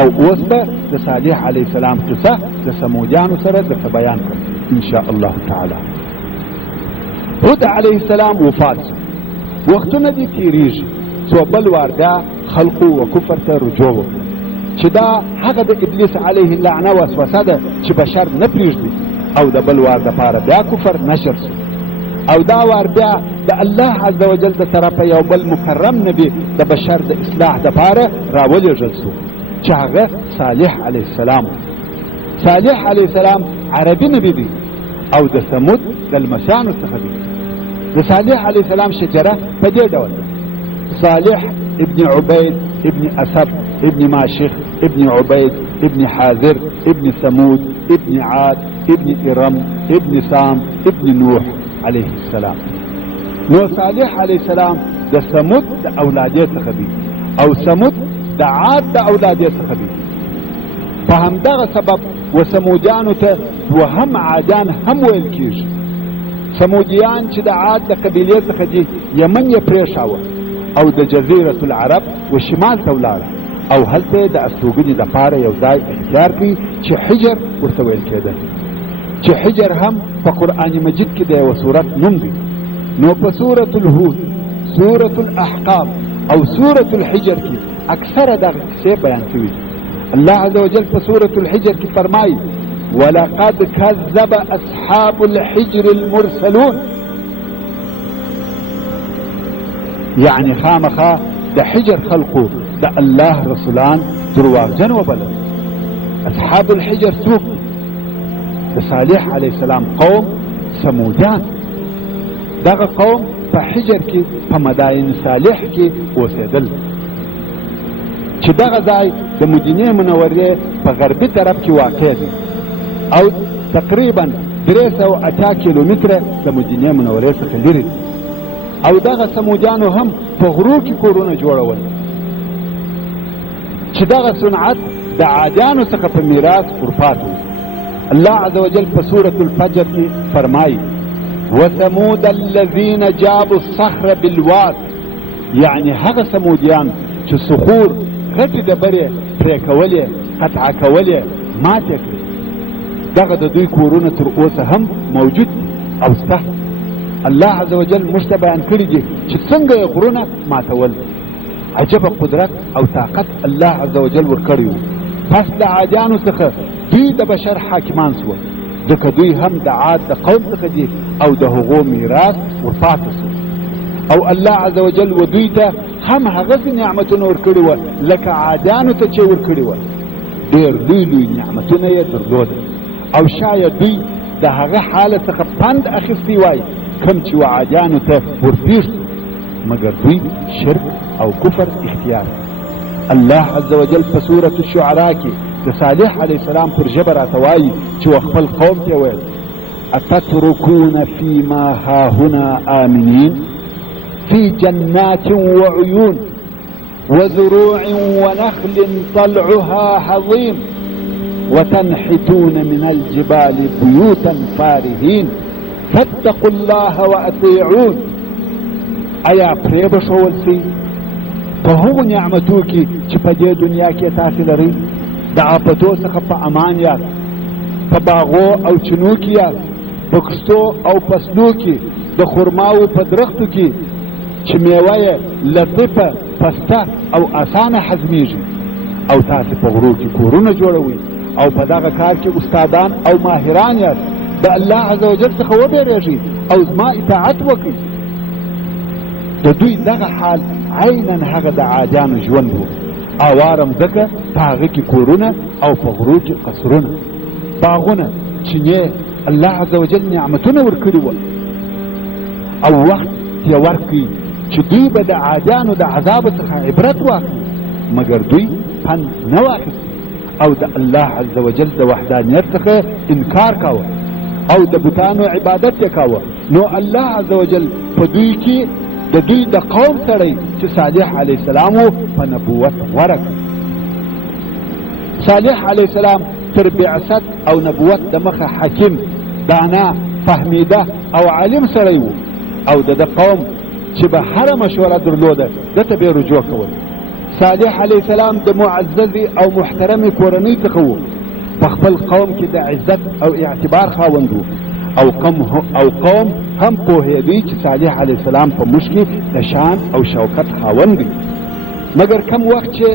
او اوس به د صالح علیه السلام قصه د سمودیانو سره درته بیان کړم ان شاء الله تعالی. هود علیه السلام وفات وختونه دي تیریږي څو بل وار بیا خلقو و کفر ته رجوع وکړي چې دا هغه د ابلیس علیه اللعنه وسوسه ده چې بشر نه پرېږدي او د بل وار دپاره بیا کفر نشر شي او دا وار بیا د الله عز وجل د طرفه یو بل مکرم نبی د بشر د اصلاح دپاره راولېږل سو چې هغه صالح علیه السلام. صالح علیه السلام عربي نبی دی او د ثمود د لمسیانو څخه دی. د صالح علیه السلام شجره په دې ډول ده: صالح ابن عبید ابن اسد ابن ماشخ ابن عبید ابن حاذر ابن ثمود ابن عاد ابن ارم ابن سام ابن نوح علیه السلام. نو صالح علیه السلام د ثمود د اولادې څخه دی او ثمود د عاد د اولادې څخه دی. په همدغه سبب و ثمودیانو ته دوهم عادیان هم ویل کېږي. ثمودیان چې د عاد د قبیلې څخه دي یمن یې پرېښاوه او د جزیرة العرب و شمال ته ولاړه او هلته د استوګنې دپاره یو ځای اختیار کړي چې حجر ورته ویل کېده، چې حجر هم په قرآن مجید کې د یوه صورت نوم دی. نو په سورة الهود، سورة الاحقاف او سورة الحجر کې اکثره دغه کیسې بیان شوي. الله عز وجل په سورة الحجر کې فرمایي: ولقد كذب اصحاب الحجر المرسلون. یعنی خامخا د حجر خلقو د الله رسولان درواغجن وبلل. اصحاب الحجر څوک؟ د صالح علیه السلام قوم ثمودیان. دغه قوم په حجر کې په مدائن صالح کې اوسېدل چې دغه ځای د مدینې منورې په غربي طرف کې واقع دی او تقریبا 380 کیلومتره د مدینې منورې څخه لري. او دغه ثمودیانو هم په غرو کې کورونه جوړول چې دغه صنعت د عادیانو څخه په میراث ورپاتو. الله عز وجل په سورة الفجر کې فرمایي: وثمود الذين جابوا الصخر بالواد. یعنی هغه ثمودیان چې صخور غټې ډبرې پرې کولې، قطعه کولې، ماتې کړې. دغه د دوی کورونه تر اوسه هم موجود او سته. الله عز وجل موږ ته بیان کړي دي چې څنګه یې غرونه ماتول. عجبه قدرت او طاقت الله عز وجل ورکړی و. پس د عادیانو څخه دوی د بشر حاکمان سوه، ځکه دوی هم د عاد د قوم څخه دي او د هغو میراث ورپاته سو. او الله عز وجل و دوی ته هم هغسې نعمتونه ورکړي وه لکه عادیانو ته چې ورکړي وه. ډېر لوی لوی نعمتونه یې درلوده او شاید دوی د هغه حالت څخه پند اخیستی وای کم چې عادیانو ته ورپېښ سو، مګر دوی شرک او کفر اختیار. الله عز وجل په سورة الشعراء کې د صالح علیه السلام پر ژبه راته وایي چې خپل قوم ته ویل: اتتركون فيما هاهنا آمنين في جنات وعيون وزروع ونخل طلعها هضيم وتنحتون من الجبال بيوتا فارهين فاتقوا الله واطيعون. ایا پرې بشول سي په هغو نعمتو کې چې په دې دنیا کې تاسو لرئ؟ د آفتو څخه په امان یاست، په باغو او چینو کې یاست، په کښتو او فصلو کې، د خرماو په درختو کې چې میوه یې لطیفه، پسته او اسانه هضمیږي. او تاسو په غرو کې کورونه جوړوئ او په دغه کار کې استادان او ماهران یاست. د الله عز وجل څخه وبېرېږئ او زما اطاعت وکړئ. د دوی دغه حال عینا هغه د عادیانو ژوند و. اواره مځکه، په هغه کې کورونه او په غرو کې قصرونه، باغونه، چینې. الله عز وجل نعمتونه ورکړي وه او وخت یې ورکړي چې دوی به د عادیانو د عذاب څخه عبرت واخلي، مګر دوی پند نه واخیست او د الله عز وجل د وحدانیت څخه انکار کاوه او د بتانو عبادت یې کاوه. نو الله عز وجل په دوی کې د دوی د قوم سړی چې صالح علیه السلام په نبوت غوره کړ. صالح علیه السلام تر بعثت او نبوت د مخه حکیم، دانا، فهمیده او عالم سړی و او د قوم چې به هره مشوره درلوده ده ته به رجوع کول. صالح علیه السلام د معزز او محترم کورنۍ څخه و، په خپل قوم کې د عزت او اعتبار خاوند و، او قوم هم پوهېدی چې صالح علیه السلام په موږ کې د شان او شوکت خاوند دی. مګر کم وخت چې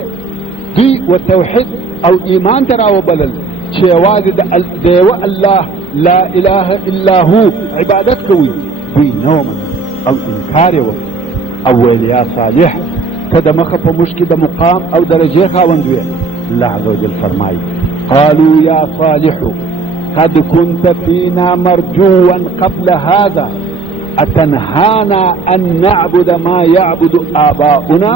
دوی و توحید او ایمان ته راوبلل چې یوازې د یوه الله لا اله الا هو عبادت کوي، دوی نه ومنل او انکار یې وکړ او ویل یا صالح ته د مخه په موږ کې د مقام او درجې خاوند وې. الله عز وجل فرمایي قالوا یا صالح قد كنت فينا مرجوا قبل هذا اتنهانا ان نعبد ما يعبد آباؤنا.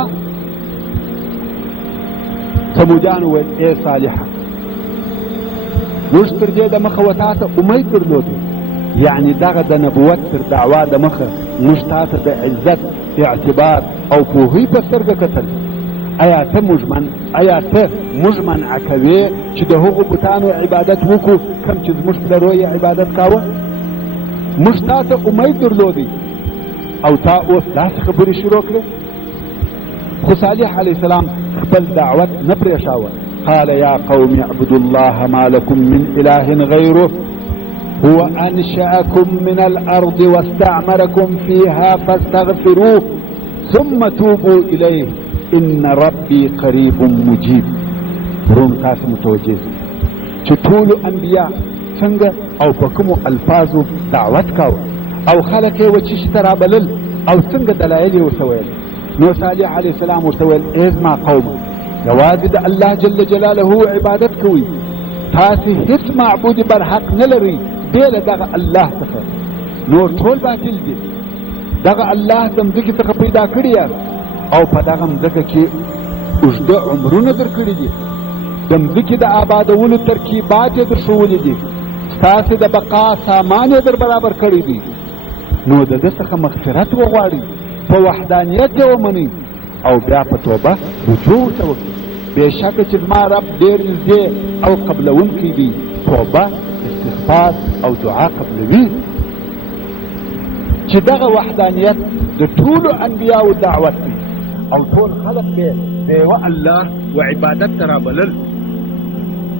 سمودیان ویل ای صالحه موږ تر دې د مخه و تا ته امید درلودو، یعنی دغه د نبوت تر دعوا د مخه موږ تا ته د عزت اعتبار او پوهی په سترګه کتل. آیا ته موږ منع کوې چې د هغو بتانو عبادت وکړو کوم چې زموږ پلرو یې عبادت کاوه؟ موږ تا ته امید درلودی او تا اوس داسې خبرې شروع کړې. خو صالح علیه السلام خپل دعوت نه پرېښاوه. قال یا قوم اعبدوا الله ما لكم من اله غیره هو انشأكم من الارض واستعمركم فيها فاستغفروه ثم توبوا اليه ان ربي قریب مجیب. روم تاسو متوجه چې ټولو انبیا څنګه او په کومو الفاظو دعوت کاوه او خلک یې وچیش ته رابلل او څنګه دلایل یې ورته ویل. نو صالح علیه السلام ورته ویل ای زما قوم یوازې د الله جل جلاله عبادت کوئ، تاسې هیڅ معبود برحق نه لرئ بې له دغه الله څخه، نور ټول باطل دي. دغه الله د مځکې څخه پیدا کړي یاست او په دغه مځکه کې اوږده عمرونه درکړي دي، د مځکې د آبادولو ترکیبات یې درښولي دي، ستاسې د بقا سامان یې در برابر کړی دی. نو د ده څخه مغفرت وغواړئ، په وحدانیت یې ومنئ او بیا په توبه رجوع ورته وکړئ. بېشکه چې زما رب ډېر نږدې او قبلونکی دی، توبه استغفار او دعا قبلوي. چې دغه وحدانیت د ټولو انبیاو دعوت دی او ټول خلق به د یوه الله و عبادت ته رابلل.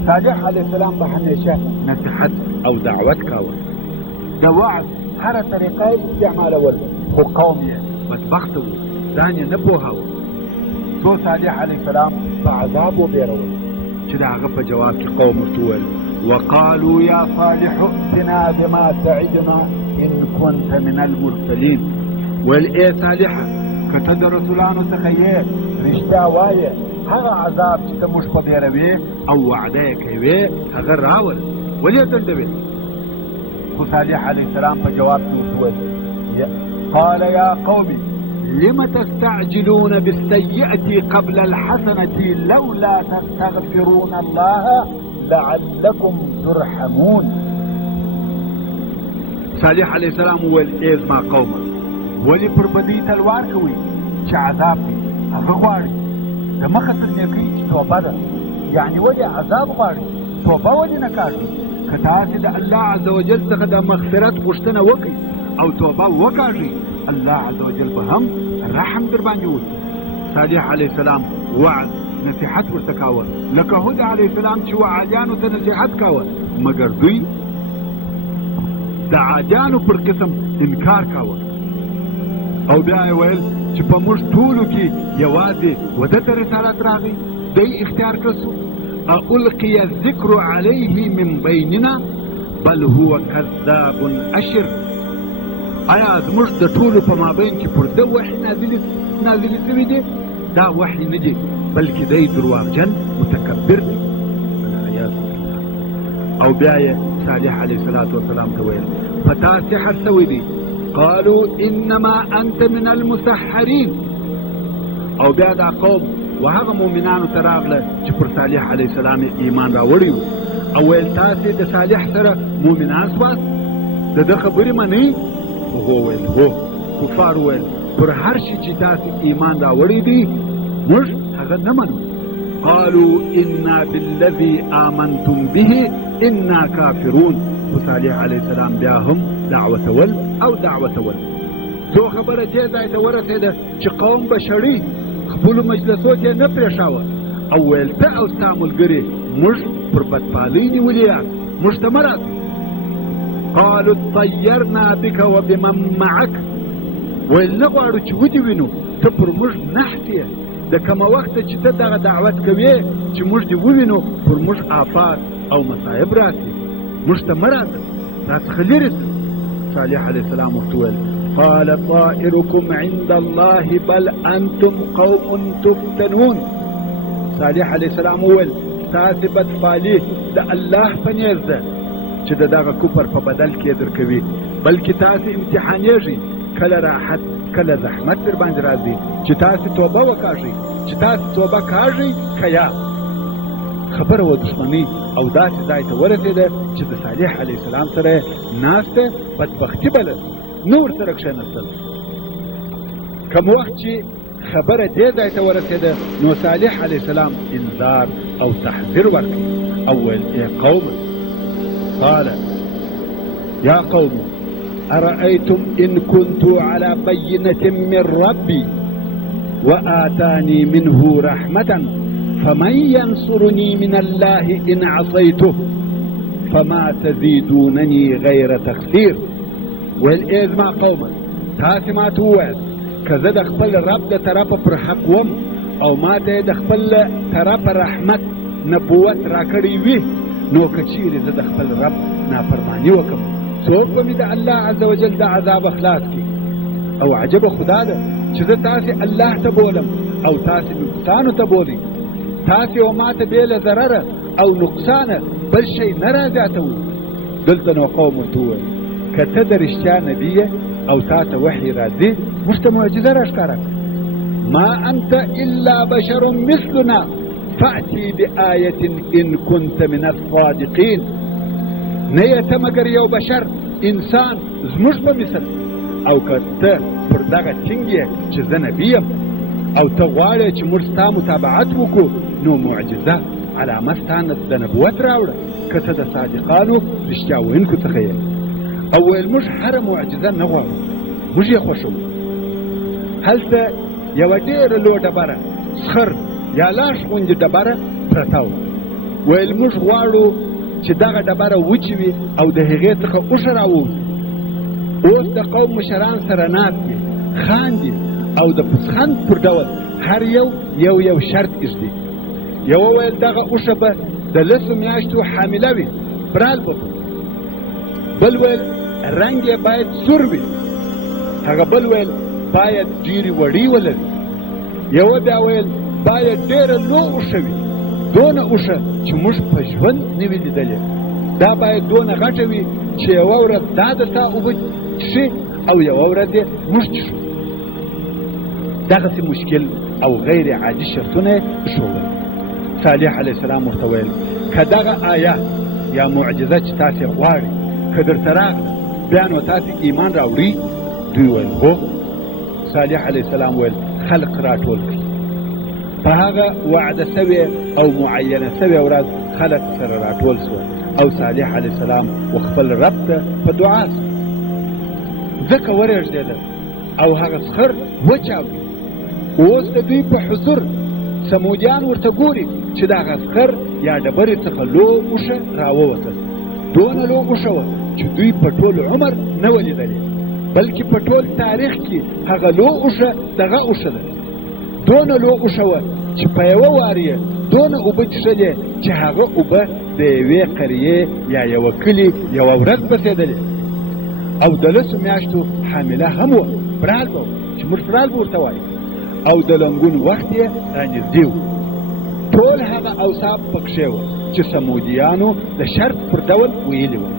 صالح علیه السلام به همیشه نصیحت او دعوت کاوه، د وعظ هره طریقه یې استعمالول، خو قوم یې بدبخته و، ځان یې نه پوهاوه. څو صالح علیه السلام په عذاب وبېرول چې د هغه په جواب کې قوم ورته وویل وقالوا یا صالح ائتنا بما تعدنا ان كنت من المرسلین. ویل ای صالحه که ته د رسولانو څخه یې رښتیا وایې، هغه عذاب چې ته موږ په بیروې او وعده یې کوې هغه راول، ولې یې ځنډوې؟ خو صالح علیه السلام په جواب کې ورته وویل قال یا قوم لم تستعجلون بالسيئة قبل الحسنة لولا تستغفرون الله لعلكم ترحمون. صالح علیه السلام وویل ای زما قومه ولې پر بدۍ تلوار کوئ چې عذاب دی هغه غواړئ، د مخه تر نیکۍ چې توبه ده، یعنی ولې عذاب غواړئ، توبه ولې نه کاږئ؟ که تاسې د الله عز وجل څخه د مغفرت غوښتنه وکړئ او توبه وکاږئ، الله عز وجل به هم رحم در باندې وکړي. صالح علیه السلام وعظ نصیحت ورته کاوه لکه هود علیه السلام چې وعالیانو ته نصیحت کاوه، مګر دوی د عادیانو پر قسم انکار کاوه او بیا یې ویل چې په موږ ټولو کې یوازې وده ته رسالت راغی، دی اختیار کړسو. القي الذکر علیه من بیننا بل هو کذاب اشر. آیا زموږ د ټولو په مابین کې پر ده وحي نازلې شوي دي؟ دا وحي نه دي بلکې دی درواغجن متکبر دی. او بیا یې صالح علیه السلام ته ویل په تا سحر شوی دی. قالوا انما انت من المسحرین. او بیا دا قوم وهغه مؤمنانو ته راغله چې پر صالح علیه السلام ایمان راوړی و او ویل تاسې د صالح سره مؤمنان سواست، د ده خبرې منئ؟ هو ویل هو. کفار ویل پر هر شي چې تاسې ایمان راوړی دی موږ هغه نه منو. قالوا انا بالذي آمنتم به انا کافرون. صالح علیه السلام بیا هم دعوتول څو خبره دې ځای ته ورسېده چې قوم به شړي، خپلو مجلسو کې نه پرېښاوه او ویل ته او ستا ملګري موږ پر بدپالۍ نیولي یاست، موږ ته مه راځئ. قالوا طیرنا بک وبمن معک، ویل نه غواړو چې ودې وینو، ته پر موږ نحس یې. د کومه وخته چې ته دغه دعوت کوې چې موږ دې ووینو، پر موږ آفات او مصایب راسي، موږ ته مه راځه، راڅخه لرې شه. صالح علیه السلام ورته وویل قال طائركم عند الله بل انتم قوم تفتنون. صالح علیه السلام وویل ستاسې بدفالي د الله په نیز ده چې د دغه کفر په بدل کې درکوي، بلکې تاسې امتحانېږئ، کله راحت کله زحمت در باندې راځي، چې تاسې توبه وکاږئ، چې تاسې توبه کاږئ که یا. خبره و دښمنۍ او داسې ځای ته ورسېده چې د صالح علیه السلام سره ناسته بدبختي بلل، نه ورسره کښېنستل. کوم وخت چې خبره دې ځای ته ورسېده نو صالح علیه السلام انذار او تحذير ورکړ او ویل ای قوم، قال يا قوم أرأيتم إن كنت على بينة من ربي وآتاني منه رحمة فمن ينصرني من الله إن عصيته فما تزيدونني غير تخسير. والإذ ما قوم تاسې ما ته وویل که زه د خپل رب د طرفه پر حق وم او ما ته د خپل طرفه رحمت نبوت راکړی وي، نو که چیرې زه د خپل رب نافرماني وکړم، څوک به مې د الله عز وجل د عذاب خلاص کړي. او عجبه خدا ده چې زه تاسې الله ته بولم او تاسې نقصانو ته بولئ، تاسې او ما ته بې له ضرره او نقصانه بل شی نه رازیاتوو. دلته نو قوم ورته وویل که ته د رښتیا نبي یې او تا ته وحي راځي، موږ ته معجزه راښکاره کړه. ما انت الا بشر مثلنا فأتي بآية إن كنت من الصادقين. نه یې ته مګر یو بشر انسان زموږ په مثل، او که ته پر دغه ټینګ یې چې زه نبي یم او ته غواړې چې موږ ستا متابعت وکړو، نو معجزه علامه ستانه د نبوت راوړه که ته د صادقانو رښتیا ویونکو څخه یې. او ویل موږ هره معجزه نه غواړو، موږ یې خوښوو. هلته یوه ډېره لویه ډبره صخر یا لاش غوندې ډبره پرته وه. ویل موږ غواړو چې دغه ډبره وچې وي او د هغې څخه اوښه راووځي. اوس د قوم مشران سره ناست دي، خاندي او د پسخند پر ډول هر یو شرط ایږدي. یوه ویل دغه اوښه به د 10 میاشتو حامله وي، برال به. بل ویل رنګ یې باید سور وي. هغه بل ویل باید ډېرې وړې ولري. یوه بیا ویل باید ډېره لویه اوښه وي، دونه اوښه چې موږ په ژوند نه وي لیدلې. دا باید دونه غټه وي چې یوه ورځ دا د تا اوبه څښي او یوه ورځ یې موږ څښو. دغسې مشکل او غیر عادي شرطونه یې ښودل. صالح علیه السلام ورته ویل که دغه آیه یا معجزه چې تاسې غواړئ که درته راغله بیا نو تاسې ایمان راوړئ؟ دوی ویل هو. صالح علیه السلام ویل خلق راټول کړي. په هغه وعده سوې او معینه سوې ورځ خلق سره راټول سول او صالح علیه السلام وخپل رب ته په دعا سو. ځکه ورېږدېده او هغه صخر وچاودي. اوس د دوی په حضور سمودیان ورته ګوري چې دغه صخر یا ډبرې څخه لویه اوښه راووته. دونه لویه اوښه وه چې دوی په ټول عمر نه وه لیدلې، بلکې په ټول تاریخ کې هغه لویه اوښه دغه اوښه ده. دونه لویه اوښه وه چې په یوه وار یې دونه اوبه څښلې چې هغه اوبه د یوې قریې یا یوه کلي یوه ورځ بسېدلې. او د 10 میاشتو حامله هم وه، برال به چې موږ برال به ورته وایو. او د لنګون وخت یې رانږدې و. ټول هغه اوصاف پکښې وه چې سمودیانو د شرط پر ډول ویلي وه.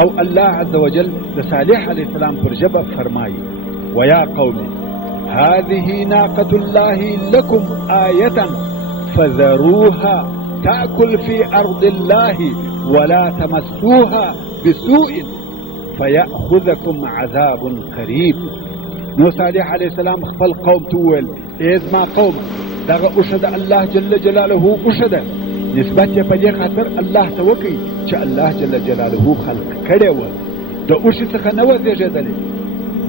او الله عز وجل د صالح علیه السلام پر ژبه فرمایي ویا قوم هذه ناقة الله لكم آية فذروها تأكل في أرض الله ولا تمسوها بسوء فيأخذكم عذاب قريب. نو صالح علیه السلام خپل قوم ته وویل ای زما قوم دغه اوښه د الله جل جلاله اوښه ده. نسبت یې په دې خاطر الله ته وکړئ چې الله جل جلاله خلق کړې وه. د اوښې څخه نه وه زېږېدلې،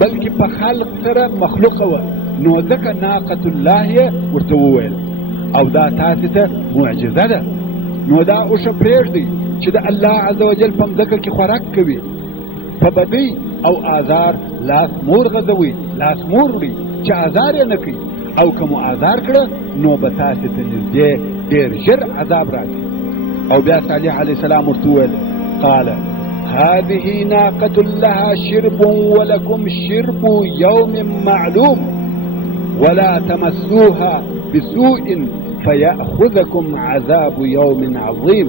بلکې په خلق سره مخلوقه وه. نو ځکه ناقة الله یې ورته وویل او دا تاسې ته معجزه ده. نو دا اوښه پرېږدئ چې د الله عز وجل په مځکه کې خوراک کوي، په بدۍ او آزار لاس مور غځوئ، لاس مور وړئ چې آزار یې نه کوي، او که مو آزار کړه نو به تاسې ته نږدې ډېر ژر عذاب راځي. او بیا صالح علیه السلام ورته وویل قال هذه ناقة لها شرب ولكم شرب يوم معلوم ولا تمسوها بسوء فيأخذكم عذاب يوم عظيم.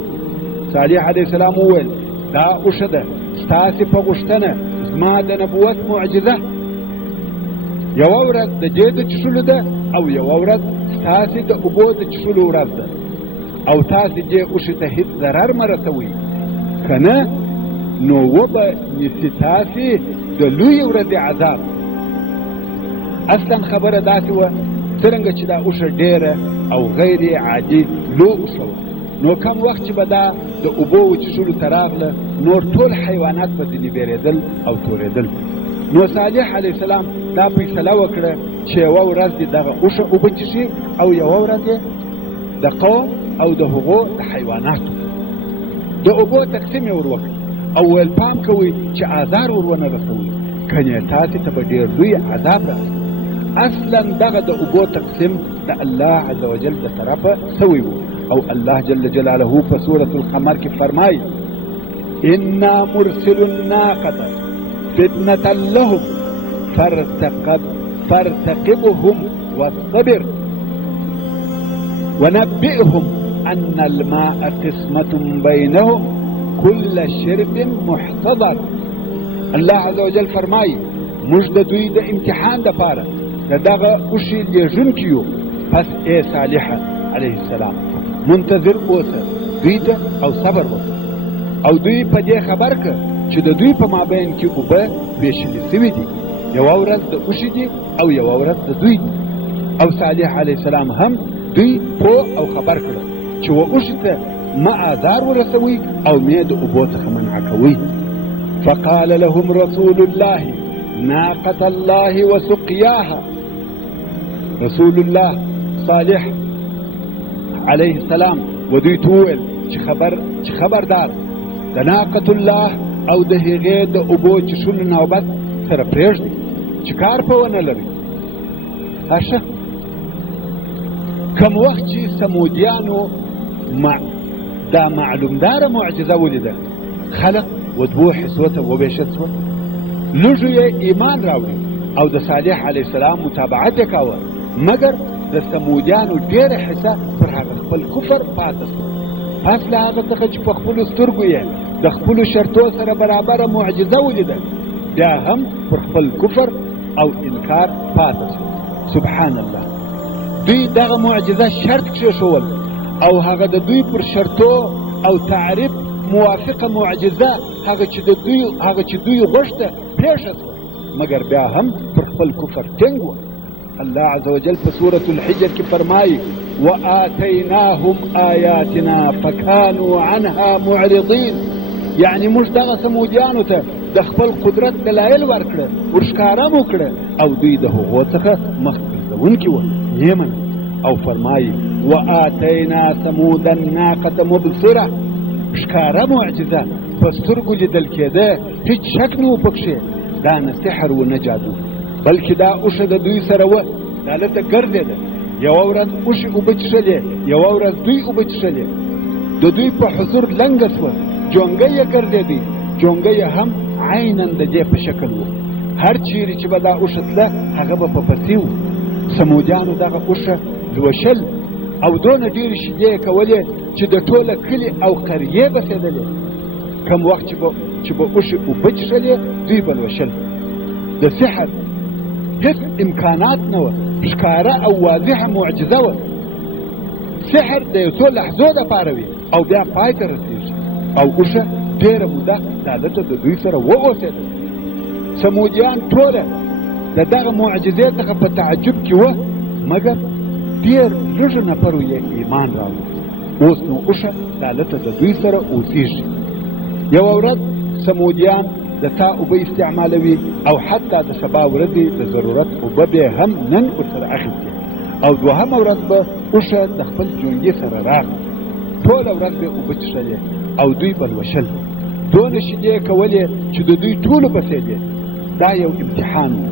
صالح علیه السلام وویل دا اوښه ده ستاسې په غوښتنه زما د نبوت معجزه، یوه ورځ د دې د چښلو ده او یوه ورځ ستاسې د اوبو د چښلو ورځ ده، او تاسې دې اوښې ته هېڅ ضرر مه رسوئ، که نه نو وبه نیسي تاسې د لویې ورځې عذاب. اصلا خبره داسې وه څرنګه چې دا اوښه ډېره او غیر عادي لو اوښه وه، نو کم وخت چې به دا د اوبو وچښلو ته راغله نور ټول حیوانات به ځینې بیرېدل او تورېدل. نو صالح علیه السلام دا فیصله وکړه چې یوه ورځ دې دغه اوښه اوبه چښي او یوه ورځ یې د قوم او د هغو د حیواناتو د اوبو تقسیم یې ور وکړ او ویل پام کوئ چې آزار ور ونه رسوئ، کنې تاسې ته به ډېر لوی عذاب راسي. اصلا دغه د اوبو تقسیم د الله عز وجل د طرفه سوی و، او الله جل جلاله په سورة القمر کې فرمایي انا مرسل الناقة فتنة لهم فارتقبهم واصطبر ونبئهم ان الماء قسمة بينهم كل شرب محتضر. الله عز وجل فرمایي موږ د دوی د امتحان دپاره د دغه اوښې لېږونکي یو، پس ای صالحه علیه السلام منتظر اوسه دوی ته او صبر وکړه، او دوی په دې خبر که چې د دوی په مابین کې اوبه ویشلې سوي دي، یوه ورځ د اوښې دي او یوه ورځ د دوی دي. او صالح علیه السلام هم دوی پوه او خبر کړه چې و اوښې ته مه آزار ورسوئ او مې د اوبو څخه منع کوئ. فقال لهم رسول الله ناقة الله وسقياها. رسول الله صالح علیه السلام و دوی ته وویل چې خبردار د ناقة الله او د هغې د اوبو چښلو نوبت سره پرېږدئ چې کار په ونه لرئ. ښه کم وخت چې سمودیانو دا معلومداره معجزه ولیده خلق و دوو حصو ته وویشل شول، لږو یې ایمان راوړي او د صالح علیه السلام متابعت یې کاوه، مګر د سمودیانو ډېره حصه پر هغه خپل کفر پاته شوه. پس له هغه څخه چې په خپلو سترګو یې د خپلو شرطو سره برابره معجزه ولیده بیا هم پر خپل کفر او انکار پاته شو. سبحان الله، دوی دغه معجزه شرط کښېښول او هغه د دوی پر شرطو او تعریف موافقه معجزه هغه چې دوی غوښته پېښه شوه، مګر بیا هم پر خپل کفر ټینګ وه. الله عز وجل په سورة الحجر کې فرمایي وآتیناهم آیاتنا فکانوا عنها معرضین، یعنی موږ دغه سمودیانو ته د خپل قدرت دلایل ورکړه، ورښکاره مو کړه او دوی د هغو څخه مخ ګرځونکي وه، یې منل. او فرمایي وآتینا ثمود الناقة مبصره، ښکاره معجزه په سترګو لیدل کېده، هیڅ شک نه و پکښې، دا نه سحر و نه جادو، بلکې دا اوښه د دوی سره وه، دا هلته ګرځېده، یوه ورځ اوښې اوبه څښلې، یوه ورځ دوی اوبه څښلې، د دوی په حضور لنګه سوه، جونګی یې ګرځېدی، جونګی یې هم عینا د دې په شکل و، هر چیرې چې به دا اوښه تله هغه به په پسې و. سمودیانو دغه اوښه لوشل او دونه ډېرې شیدې یې کولې چې د ټوله کلي او قریې بسېدلې. کم وخت چې به اوښې اوبه څښلې دوی به لوشل. د سحر هیڅ امکانات نه وه، ښکاره او واضحه معجزه وه. سحر د یو څو لحظو دپاره وي او بیا پای ته رسېږي، او اوښه ډېره موده دا دلته د دوی سره واوسېده. سمودیان ټوله د دغه معجزې څخه په تعجب کې وه، مګر ډېر لږو نفرو یې ایمان راوړ. اوس نو اوښه دا دلته د دوی سره اوسېږي. یوه ورځ سمودیان د تا اوبه استعمالوي او حتی د سبا ورځې د ضرورت اوبه به هم نن ورسره اخیستې او دوهمه ورځ به اوښه د خپل جونګي سره راغله ټوله ورځ به اوبه څښلې او دوی به لوشل دونه شیدې کولې چې د دوی ټولو بسېدې دا یو امتحان و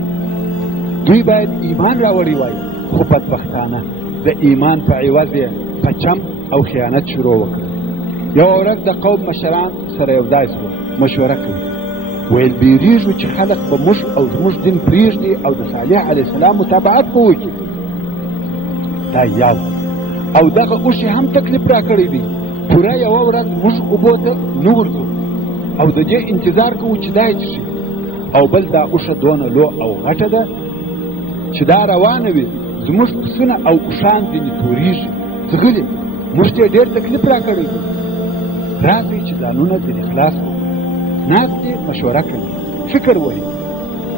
دوی باید ایمان راوړی وای خو بدبختانه د ایمان په عوض یې په چم او خیانت شروع وکړه یوه ورځ د قوم مشران سره یو ځای شوه مشوره کوي ویل بیریږو چې خلک به موږ او زموږ دین پرېږدي او د صالح علیه السلام متابعت به وکړي دا یو او دغه اوښې هم تکلیف راکړی دی پوره یوه ورځ موږ اوبو ته نه ورځو او د دې انتظار کوو چې دا یې څښي او بل دا اوښه دونه لو او غټه ده چې دا روانه وي زموږ پسونه او اوښان ځینې تورېږي ځغلي موږ ته یې ډېر تکلیف راکړی دی راځئ چې ځانونه ځینې خلاص کړو ناست یې مشوره کوي فکر وایي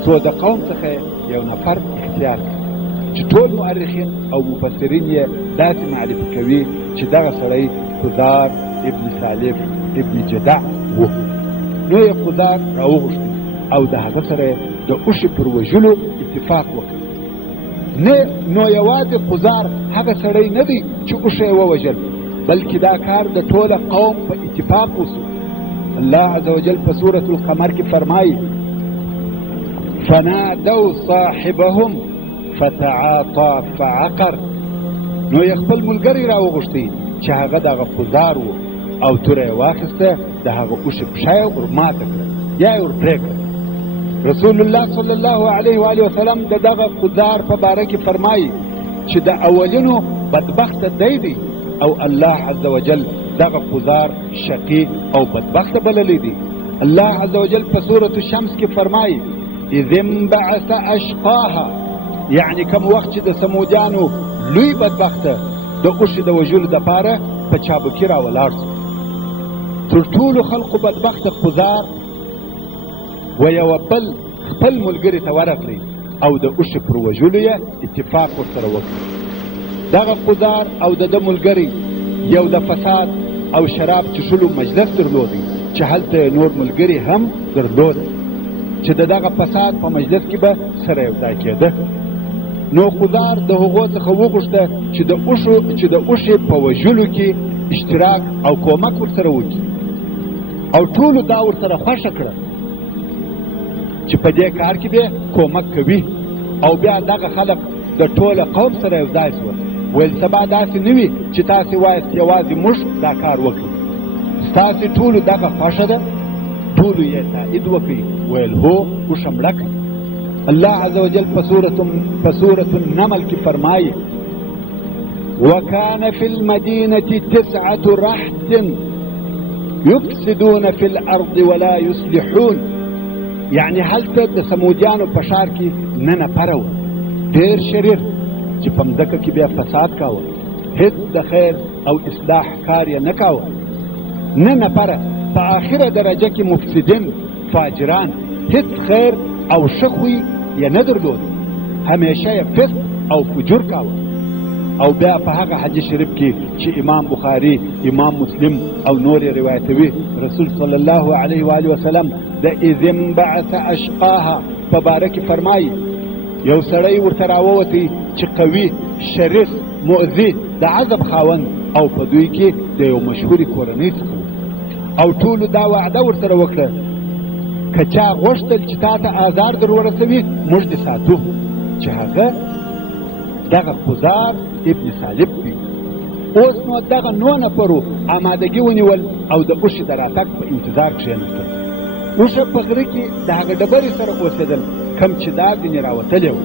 څو د قوم څخه یو نفر اختیار کړي چې ټول مؤرخین او مفسرین یې داسې معرفي کوي چې دغه سړی خضار ابن سالف ابن جدع و نو یې خضار راوغوښتي او د هغه سره د اوښې پر وژلو اتفاق وکړ نه نو یوازې خضار هغه سړی نه دی چې اوښه یې ووژل بلکې دا کار د ټوله قوم په اتفاق وسو الله عز وجل په سورة القمر کې فرمایي فنادوا صاحبهم فتعاطى فعقر نو یې خپل ملګری راوغوښتی چې هغه دغه خضار و او توره یې واخیسته د هغه اوښې پښه یې ورماته کړه یا یې ورپرېږده رسول الله صلی الله علیه و آله وسلم د دغه خضار په باره کې فرمایي چې د اولینو بدبخته دی او الله عز وجل دغه خضار شقی او بدبخته بللی دی الله عز وجل په سورة الشمس کې فرمایي اذ انبعث اشقاها یعنی کوم وخت چې د سمودیانو لوی بدبخته د اوښې د وژلو دپاره په چابکي راولاړ سو تر ټولو خلقو بدبخته خضار و یو بل خپل ملګري ته ورغلی او د اوښې پر وژلو یې اتفاق ورسره وکړ دغه خضار او د ده ملګري یو د فساد او شراب څښلو مجلس درلودی چې هلته نور ملګري هم درلوده چې د دغه فساد په مجلس کې به سره یو ځای کېده نو خضار د هغو څخه وغوښته چې د اوښې په وژلو کې اشتراک او کومک ورسره وکړي او ټولو دا ورسره خوښه کړه چې په دې کار کې به کومک کوي او بیا دغه خلق د ټوله قوم سره یو ځای شول ویل سبا داسې نه وي چې تاسې وایاست یوازې موږ دا کار وکړو ستاسې ټولو دغه خوښه ده ټولو یې تایید وکړي ویل هو اوښه مړه کړي الله عز وجل په سورة النمل کې فرمایي وكان في المدينة 9 رهط يفسدون في الأرض ولا يصلحون یعنی هلته د سمودیانو په ښار کې نه نفره وه ډېر شریر چې په مځکه کې بیا فساد کاوه هېڅ د خیر او اصلاح کار یې نه کاوه نه نفره په آخره درجه کې مفسدین فاجران هېڅ خیر او ښه خوی یې نه درلود همیشه یې فسق او فجور کاوه او بیا په هغه حدیث شریف کې چې امام بخاري امام مسلم او نور یې روایتوي رسول صلی الله علیه و آله وسلم د اذ انبعث اشقاها په باره کې فرمایي یو سړی ورته راووتی چې قوي شریف مؤذي د عذب خاوند او په دوی کې د یو مشهورې کورنۍ څخه او ټولو دا وعده ورسره وکړه که چا غوښتل چې تا ته آزار در ورسوي موږ دې ساتو چې هغه دغه خضار ابن سالف وي اوس نو دغه 9 نفرو آمادګي ونیول او د اوښې د راتګ په انتظار کښېنستل اوښه په غره کې د هغه ډبرې سره اوسېدل کم چې دا ځینې راوتلی و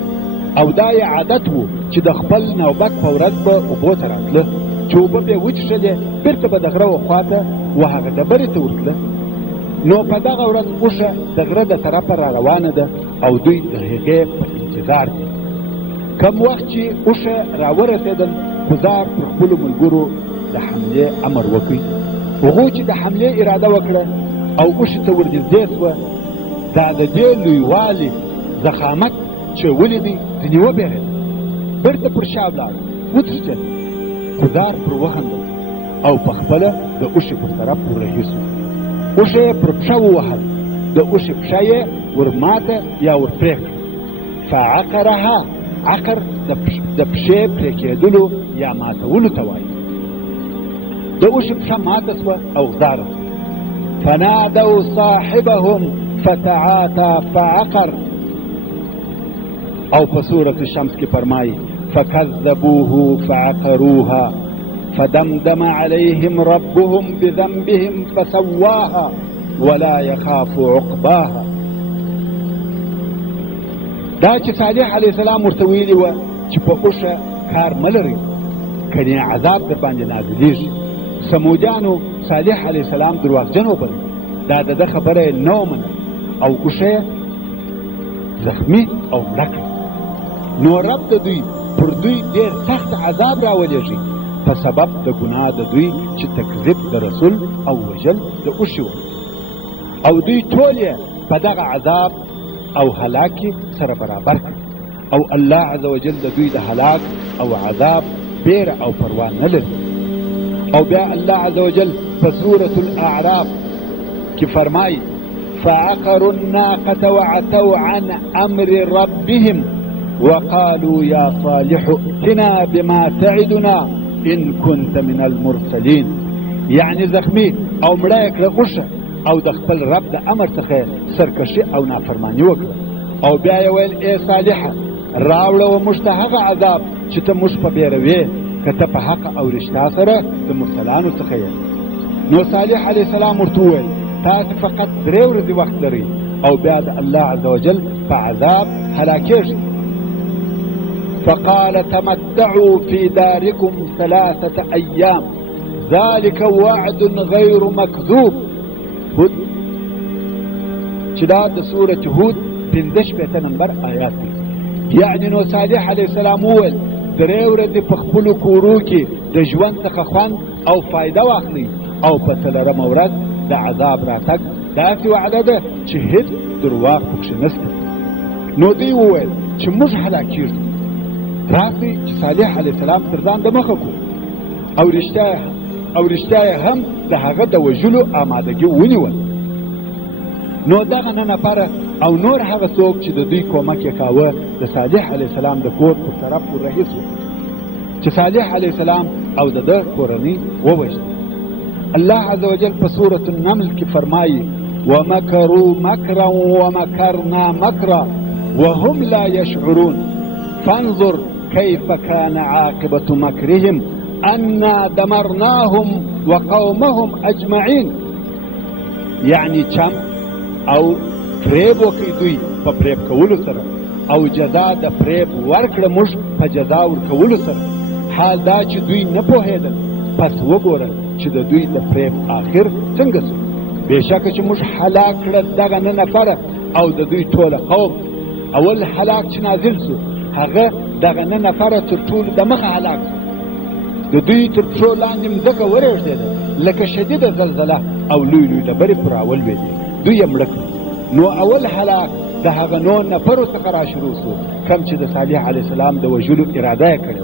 او دا یې عادت و چې د خپل نوبت په ورځ به اوبو ته راتله چې اوبه به یې وڅښلې بېرته به د غره وخواته و هغه ډبرې ته ورتله نو په دغه ورځ اوښه د غره د طرفه را روانه ده او دوی د هغې په انتظار دي کم وخت چې اوښه راورسېدل خضار پر خپلو ملګرو د حملې امر وکړي هغو چې د حملې اراده وکړه او اوښې ته ورنږدې سوه دا د دې لویوالي ضخامت چې ولیدی ځینې وبېرېد بېرته پر شا ولاړ وتښتېد خضار پر وخندل او په خپله د اوښې پر طرف ورهي سو اوښه یې پر پښه ووهل د اوښې پښه یې ورماته یا ورپرېږده. فعقرها، عقر د پښې پرې کېدلو یا ماتولو ته وایي. د اوښې پښه ماته سوه او غزاره. فنادوا صاحبهم فتعاطى فعقر. او په سورة الشمس کې فرمایي فكذبوه فعقروها فدمدم عليهم ربهم بذنبهم فسواها ولا يخاف عقباها. دا چې صالح علیه السلام ورته ویلي وه چې په اوښه کار مه لرئ کنې عذاب در باندې نازلېږي. سمودیانو صالح علیه السلام درواغجن وبلل، دا د ده خبره یې نه ومنله او اوښه یې زخمي او مړه کړه. نو رب د دوی پر دوی ډېر سخت عذاب راولېږي په سبب د ګناه د دوی چې تکذیب د رسول او وژل د اوښې و. او دوی ټول یې په دغه عذاب او هلاکې سره برابر کړ. او الله عز وجل د دوی د هلاک او عذاب بیره او پروا نه لري. او بیا الله عز وجل په سورة الاعراف کې فرمایي فعقروا الناقة وعتوا عن امر ربهم وقالوا يا صالح ائتنا بما تعدنا ان كنت من المرسلين. یعنی زخمی او مړه یې کړه اوښه او د خپل رب د امر څخه سرکشي او نافرماني وکړه. او بیا یې ویل ای صالحه راوړه و موږ ته هغه عذاب چې ته موږ په بیروې که ته په حق او رښتا سره د مرسلانو څخه یې. نو صالح علیه السلام ورته وویل تاسې فقط 3 ورځې وخت لرئ او بیا د الله عز وجل په عذاب هلاکېږئ. فقال تمتعوا في داركم 3 أيام ذلك وعد غير مكذوب. هود چې دا د سورة هود 15 نمبر آیات دی. یعنی نو صالح علیه السلام وویل 3 ورځې په خپلو کورو کې د ژوند څخه خوند او فایده واخلئ او په 4مه ورځ د عذاب راتګ داسې وعده ده چې هیڅ درواغ پکښې نشته. نو دوی وویل چې موږ هلاکېږو. راسئ چې صالح علیه السلام تر ځان د مخه کړو او رښتیا یې هم د هغه د وژلو آمادګي ونیول. نو دغه 9 نفره او نور هغه څوک چې د دوی کومک یې کاوه د صالح علیه السلام د کور پر طرف وررهیس وو چې صالح علیه السلام او د ده کورنۍ ووژل. الله عز وجل په سورة النمل کې فرمایي ومکروا مکرا ومکرنا مکرا وهم لا يشعرون فانظر كيف كان عاقبة مكرهم أنا دمرناهم وقومهم أجمعين. يعني چم او فریب وکړي دوی په فریب کولو سره او جزا د فریب ورکړه موږ په جزا ورکولو سره. حال دا چې دوی نه پوهېدل پس وګوره چې د دوی د فریب آخر څنګه سو. بېشکه چې موږ هلاک کړه دغه 9 نفره او د دوی ټوله قوم. اول هلاک چې نازل سو هغه دغه 9 نفره تر ټولو د مخه هلاک سو. د دوی تر پښو لاندې مځکه ورېږدېده لکه شدیده زلزله او لوی لوی ډبرې پر راولوېدې، دوی یې مړه کړل. نو اول هلاک د هغه 9 نفرو څخه را شروع سو کوم چې د صالح علیه السلام د وژلو اراده یې کړې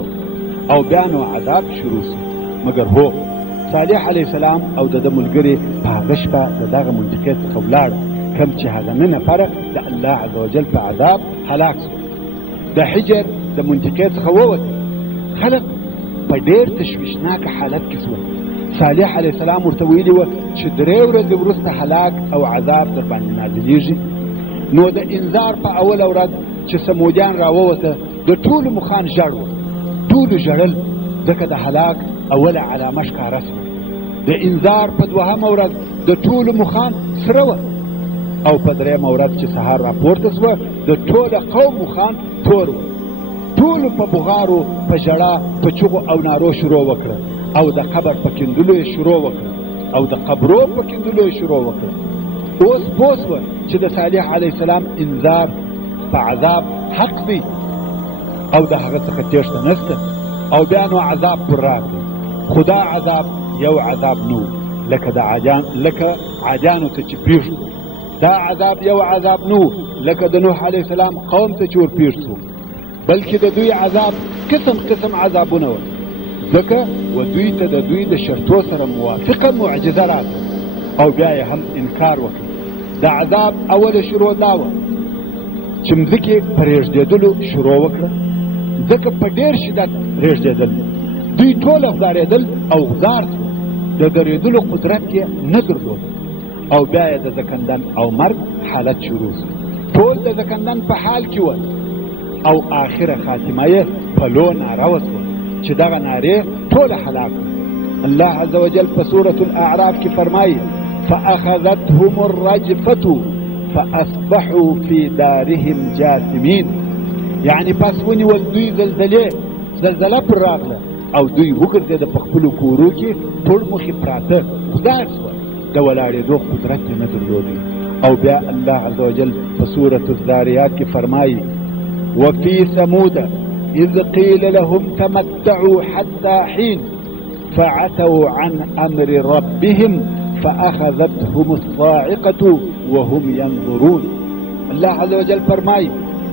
او بیا نو عذاب شروع سو. مګر هو صالح علیه السلام او د ده ملګري په هغه شپه د دغه منطقې څخه ولاړ کوم چې هغه 9 نفره د الله عز وجل په عذاب هلاک سو. د حجر د منطقې څخه ووت خلق په ډېر تشویشناک حالت کې سول. صالح علیه السلام ورته ویلي وه چې 3 ورځې وروسته هلاک او عذاب در باندې نازلېږي. نو د انذار په اوله ورځ چې سمودیان راووته د ټولو مخان ژړ وه، ټولو ژړل ځکه د هلاک اوله علامه ښکاره سوه. د انذار په 2مه ورځ د ټولو مخان سره وه او په 3مه ورځ چې سهار راپورته سوه د ټوله قوم مخان تور وه. ټولو په بغارو په ژړا په چغو او نارو شروع وکړه او د قبر په کیندلو یې شروع وکړه او د قبرو په کیندلو یې شروع وکړه. اوس پوه سوه چې د صالح علیه السلام انذار په عذاب حق دی او د هغه څخه تېښته نشته. او بیا نو عذاب پر راغلی، خو دا عذاب یو عذاب نو لکه عادیانو ته چې پېښ شو. دا عذاب یو عذاب نو لکه د نوح علیه السلام قوم ته چې ور پېښ شو، بلکې د دوی عذاب قسم قسم عذابونه وه ځکه و دوی ته د دوی د شرطو سره موافقه معجزه راغله او بیا یې هم انکار وکړ. د عذاب اوله شروع دا وه چې مځکې په رېږدېدلو شروع وکړه، ځکه په ډېر شدت رېږدېدل، دوی ټول افزارېدل او غزار شول، د درېدلو قدرت یې نه درلود، او بیا یې د زکندن او مرګ حالت شروع شو. ټول د زکندن په حال کې ول او آخره خاتمه یې په لو ناره وسوه چې دغه نارې ټوله هلاک کړه. الله عز وجل په سورة الاعراف کې فرمایي فاخذتهم الرجفة فاصبحوا في دارهم جاثمين، یعنی پس ونیول دوی زلزله پر راغله او دوی وګرځېده په خپلو کورو کې پړمخې پراته غدار شوه، د ولاړېدو قدرت یې نه درلودی. او بیا الله عز وجل په سورة الذاریات کې فرمایي وفي ثمود اذ قيل لهم تمتعوا حتى حين فعتوا عن امر ربهم فاخذتهم الصاعقة وهم ينظرون. الله عز وجل فرمایي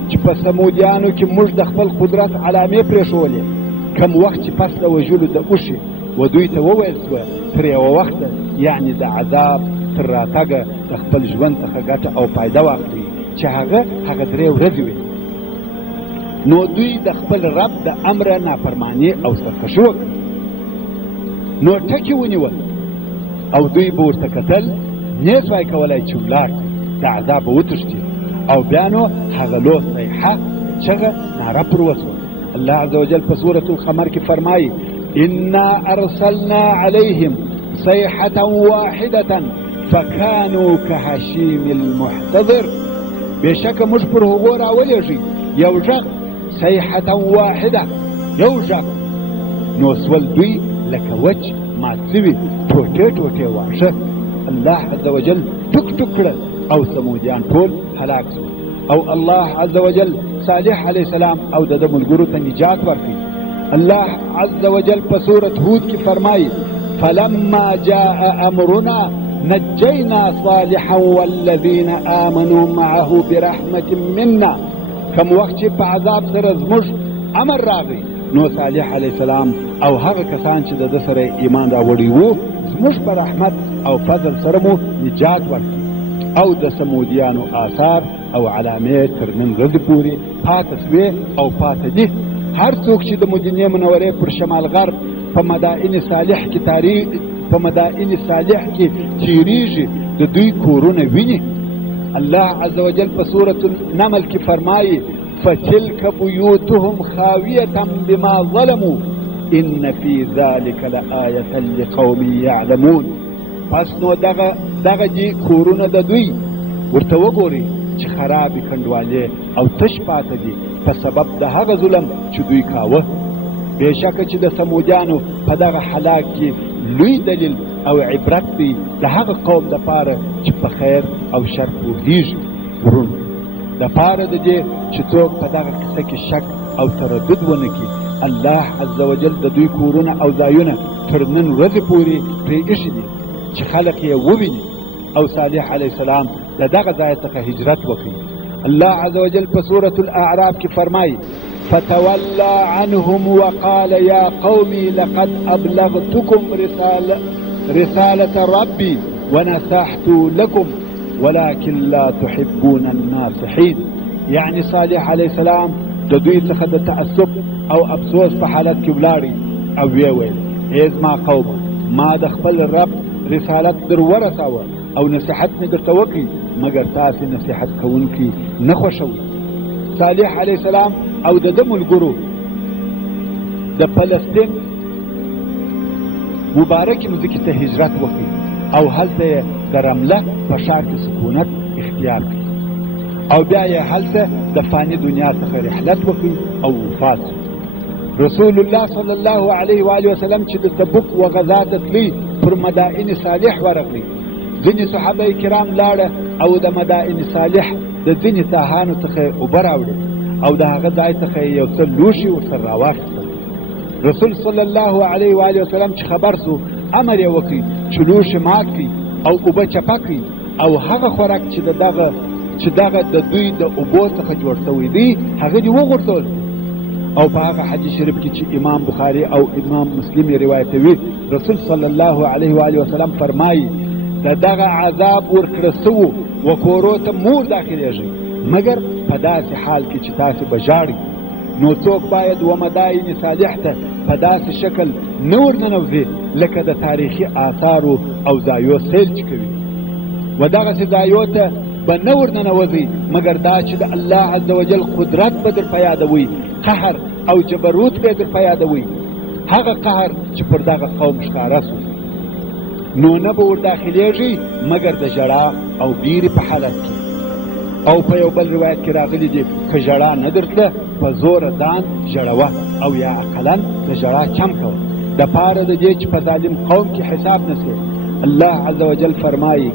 چې په سمودیانو کې موږ د خپل قدرت علامې پرېښولې، کم وخت چې پس د وژلو د اوښې و دوی ته وویل شوه تر یوه وخته، یعنی د عذاب تر راتګه د خپل ژوند څخه ګټه او فایده واخلي چې هغه 3 ورځې وي. نو دوی د خپل رب د امره نافرماني او سرکشي وکړه، نو ټکي ونیول او دوی به ورته کتل، نه سوای کولی چې ولاړ د عذاب به وتښتي، او بیا نو هغه لو صیحه چغه ناره پر وسوه. الله عز وجل په سورة القمر کې فرمایي انا ارسلنا عليهم صيحة واحدة فكانوا كهشيم المحتضر، بشک موږ پر هغو راولېږي یو غږ، صيحة واحده یو غږ، نو سول دوی لکه وچ مات سوي ټوټې ټوټې واښه. الله عز وجل ټوک ټوک کړل او سمودیان ټول هلاک شول. او الله عز وجل صالح علیه السلام او د ملګرو ته نجات ورکړي. الله عز وجل په سورة هود کې فرمایي فلما جاء امرنا نجينا صالحا والذين آمنوا معه برحمة منا، کم وخت چې په عذاب سره زموږ امر راغی نو صالح علیه السلام او هغه کسان چې د سره ایمان راوړي وو زموږ په رحمت او فضل سره مو نجات ورکړي. او د سمودیانو آثار او علامې تر نن ورځې پورې پاتې سوې او پاتې دي. هر څوک چې د مدینې منورې پر شمال غرب په مدائن صالح کې تیریږي د دوی کورونه ویني. الله عز وجل په سورة النمل کې فرمایي فتلك بيوتهم خاوية بما ظلموا ان في ذلك لآية لقوم يعلمون. پس نو دغه دي کورونه د دوی ورته وګوري چې خرابې کنډوالې او تش پاته دي په سبب د هغه ظلم چې دوی کاوه. بېشکه چې د سمودیانو په دغه هلاک کې لوی دلیل او عبرت دی د هغه قوم دپاره چې په خیر او شر پوهېږي. ورونو دپاره د دې چې څوک په دغه قصه کې شک او تردد ونه کړي، الله عز وجل د دوی کورونه او ځایونه تر نن ورځې پورې پرې ایښي دي چې خلق یې وویني او صالح علیه السلام د دغه ځای څخه هجرت وکړي. الله عز وجل په سورة الاعراف کې فرمایي فتولى عنهم وقال يا قوم لقد أبلغتكم رسالة ربي ونصحت لكم ولكن لا تحبون الناصحين. يعني صالح عليه السلام د دوی څخه د تعصب او افسوس په حالت کې ولاړی او ویې ویل ای زما قوم ما د خپل رب رسالت در ورساوه او نصیحت مې درته وکړي مګر تاسې نصیحت کوونکي نه خوښوئ. صالح علیه السلام او د ده ملګرو د فلسطین مبارکې مځکې ته هجرت وکړي او هلته یې د رمله په ښار کې سکونت اختیار کړي او بیا یې هلته د فاني دنیا څخه رحلت وکړي او وفات شو. رسول الله صلی الله علیه و آله وسلم چې د تبوک و غزا ته تلي پر مدائن صالح ورغلي، ځینې صحابه کرام لاړه او د مدائن صالح د ځینې ساحانو څخه اوبه راوړې او د هغه ځای څخه یو څه لوښي ورسره راواخیستل. رسول صلی الله علیه و آله وسلم چې خبر سو امر یې وکړي چې لوښي مات کړي او اوبه چپه کړي او هغه خوراک چې دغه د دوی د اوبو څخه جوړ شوی دی هغه دې وغورځول. او په هغه حدیث شریف کې چې امام بخاري او امام مسلم روایتوي رسول صلی الله علیه و آله وسلم فرمایي د دغه عذاب ورکړه سوو و کورو ته مور داخلیږي، مګر په داسې حال کې چې تاسې به ژاړئ. نو څوک باید و مداین صالح ته په داسې شکل نه ورننوځي لکه د تاریخي آثارو او ځایو سیل چې کوي، و دغسې ځایو ته به نه ورننوځئ مګر دا چې د الله عز وجل قدرت به در په یادوئ، قهر او جبروت به در په یادوئ، هغه قهر چې پر دغه قوم ښکاره سو. نو نه به ور داخلیږي مګر د ژړا او بیرې په حالت کې. او په یو بل روایت کې راغلی دي که ژړا نه درتله په زوره ځان ژړوه او یا اقلا د ژړا کم کوه د پاره د دې چې په ظالم قوم کې حساب نسي. الله عز وجل فرمایي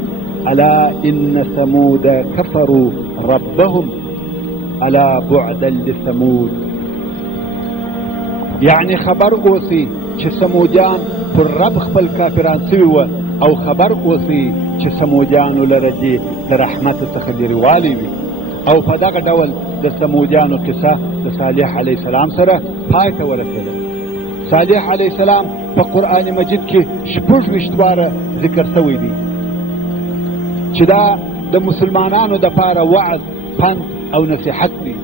الا ان ثمود كفروا ربهم الا بعدا لثمود، یعنی خبر اوسئ چې سمودیان پر رب خپل کافران سوي وه، او خبر اوسئ چې سمودیانو لره دې د رحمت څخه لرېوالی وي. او په دغه ډول د سمودیانو قصه د صالح علیه السلام سره پای ته ورسېده. صالح علیه السلام په قرآن مجید کې 26 باره ذکر شوی دی چې دا د مسلمانانو دپاره وعظ، پند او نصیحت دی.